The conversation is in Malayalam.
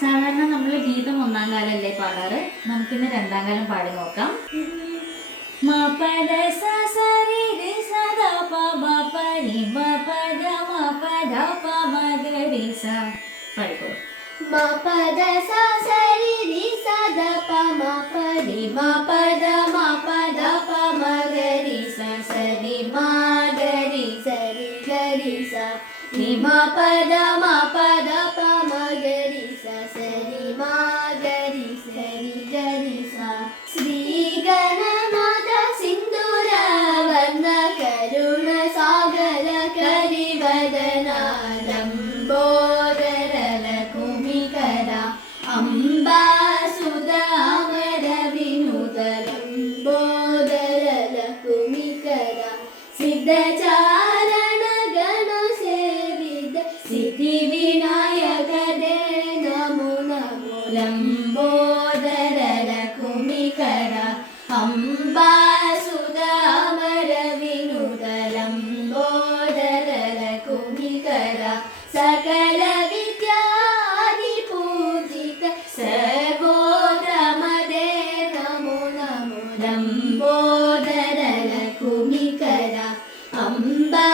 സാധാരണ നമ്മൾ ഗീതം ഒന്നാം കാലല്ലേ പാടാറ്, നമുക്കിന്ന് രണ്ടാം കാലം പാടി നോക്കാം. മ പദ സ സ രി രി സ ധ പ മ പ നി മ പ ധ മ പ ധ പ മ ഗ രി സ. പാടിക്കോളൂ. മ പദ സ സ രി രി സ ധ പ മ പ നി മ പ ധ മ പ ധ പ മ ഗ രി സ സ രി മ ഗ രി സ രി ഗ രി സ നി മ പ ധ മ പ ധ പ മ ഗ രി സ സ രി മ ഗ രി സ രി ഗ രി സ. ശ്രീ ഗണനാഥ സിന്ദൂര വർണ്ണ കരുണ സാഗര കരിവദന ലംബോദര ലഘുമികര അംബാസുധാമര വിനുത ലംബോദര ലഘുമികര സിദ്ധചാരണ ഗണ സേവിത സിദ്ധി വിനായക ദേ നമോ നമോ ലംബോദര ലഘുമികര അംബാസുധാമര വിനുത ലംബോദര ലഘുമികര സകല വിദ്യാദി പൂജിത സർവോത്തമദേ നമോ നമോ ലംബോദര ലഘുമികര അംബാ